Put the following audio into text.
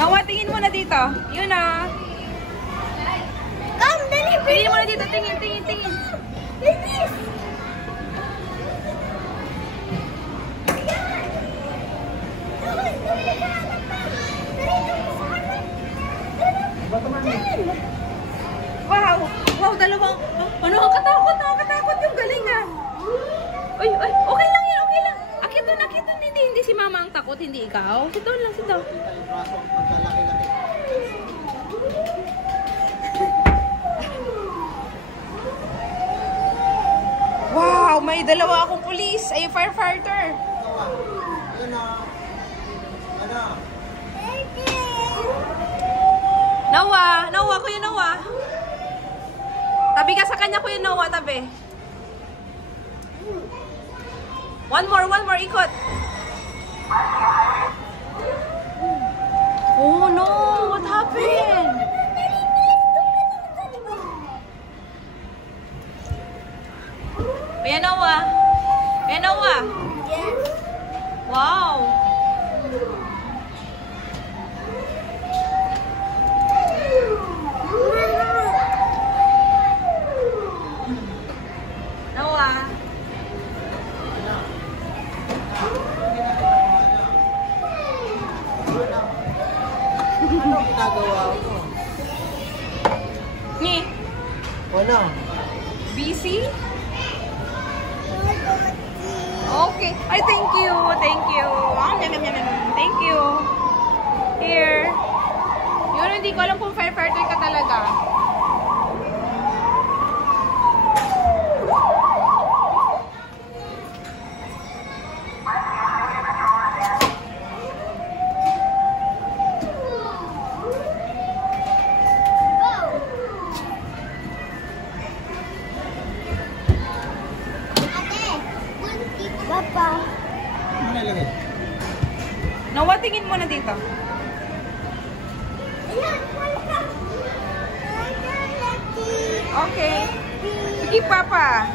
Nawa, tingin mo na dito. Yun na. Tingin mo na dito. Tingin. Wow, dalawang. Ano, nakakatakot yung galing ah. Uy, okay lang yan, okay lang. Akit doon, hindi si mama ang takot, hindi ikaw. Sit down lang. Wow, may dalawa akong pulis. Ay, firefighter. Noah, Kuya Noah. Tabi ka sa kanya, Kuya Noah, tabi. One more, ikot. Oh no, what happened? Kuya Noah. Yes. Wow. Noah. Ano ginagawa mo? Ni. Wala. Busy? Okay. Ay, thank you. Thank you. Here. Yun, hindi ko alam kung firefighter ka talaga. Papa. Ano nalagay? Nawa, tingin mo na dito. Okay. Sige, Papa.